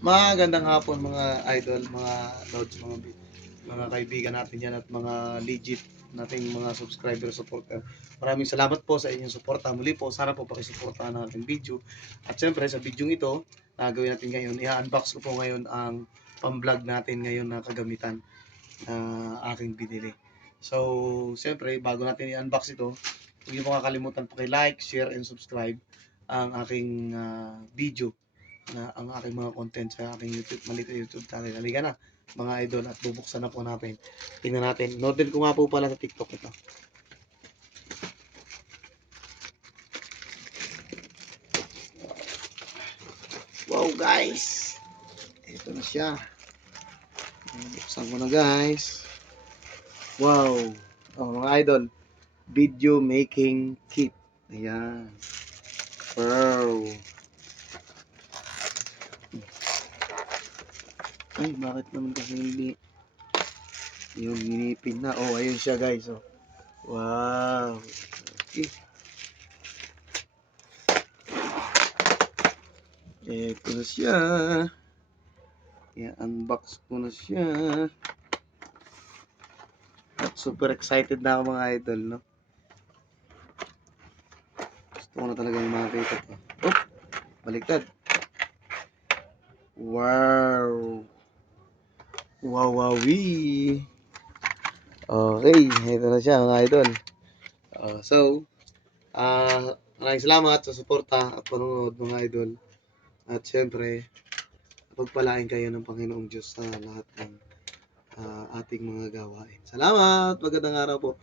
Magandang hapon mga idol, mga lods, mga kaibigan natin yan at mga legit nating mga subscriber supporter. Maraming salamat po sa inyong suporta. Muli po, sana po pakisuportahan ang ating video. At syempre sa video ito, na gawin natin ngayon, i-unbox ko po ngayon ang pang-vlog natin ngayon na kagamitan na aking binili. So, syempre, bago natin i-unbox ito, huwag niyo po kakalimutan like, share, and subscribe ang aking video na ang aking mga content sa aking YouTube, maliit na YouTube channel. Halika na, mga idol, at bubuksan na po natin. Tingnan natin. Noted ko nga po pala sa TikTok ito. Wow, guys! Ito na siya. Buksan ko na, guys. Wow! Oh, mga idol, video making kit. Ayan. Wow! Ay, bakit naman kasi hindi yung ginipin na? Oh, ayun siya, guys. Oh. Wow! Okay. Ito na siya. I-unbox ko na siya. At super excited na ako mga idol, no? Gusto ko na talaga yung makakita to. Oh, baliktad. Wow! Wow, wowie! Okay, ito na siya mga idol. Maraming salamat sa suporta at panonood mga idol. At syempre, pagpalain kayo ng Panginoong Diyos sa lahat ng ating mga gawain. Salamat! Magandang araw po.